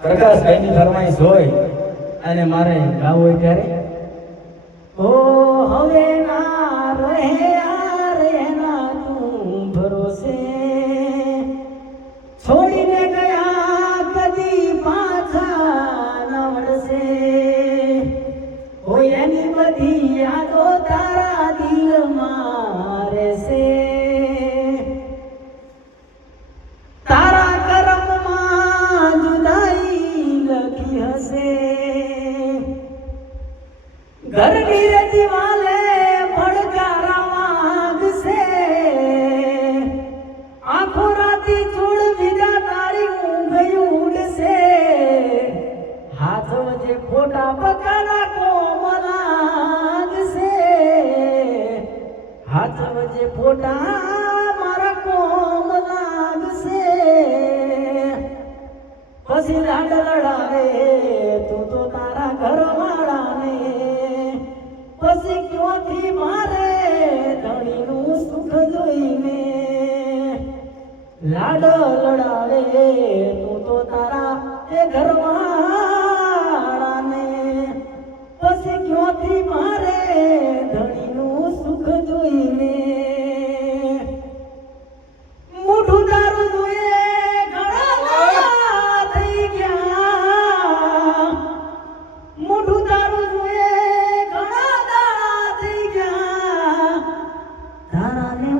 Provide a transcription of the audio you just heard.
પ્રકાશભાઈની ફરમાઈશ હોય અને મારે ગાવું હોય ત્યારે ઓ હવે ના રહે ના તું ભરોસે છોડીને ગયા કદી પાછા ન વળશે હોય એની બધી યાદો તારા દિલમાં રહેશે તારા કરમમાં જુદાઈ લખી હશે ઘરની રે દિવાલે પડકારા માંગશે આખો રાતી છોડ વિદા તારી ઊંઘ ઉડશે હાથ વચ્ચે ફોટા બકાના કોમ લાગશે હાથ વચ્ચે ફોટા મારા કોમ લાગશે પછી લાડ લડાવે તું તો તારા ઘરવાળાને પછી ક્યોથી મારે ધણીનું સુખ જોઈને લાડ લડાવે તું તો તારા એ ઘરવાળાને પછી ક્યોથી મારે ધણીનું સુખ જોઈને મોઢું તારું જોઈએ ઘણા થઈ ગયા મોઢું તારું જોઈએ ઘણા થઈ ગયા તારાને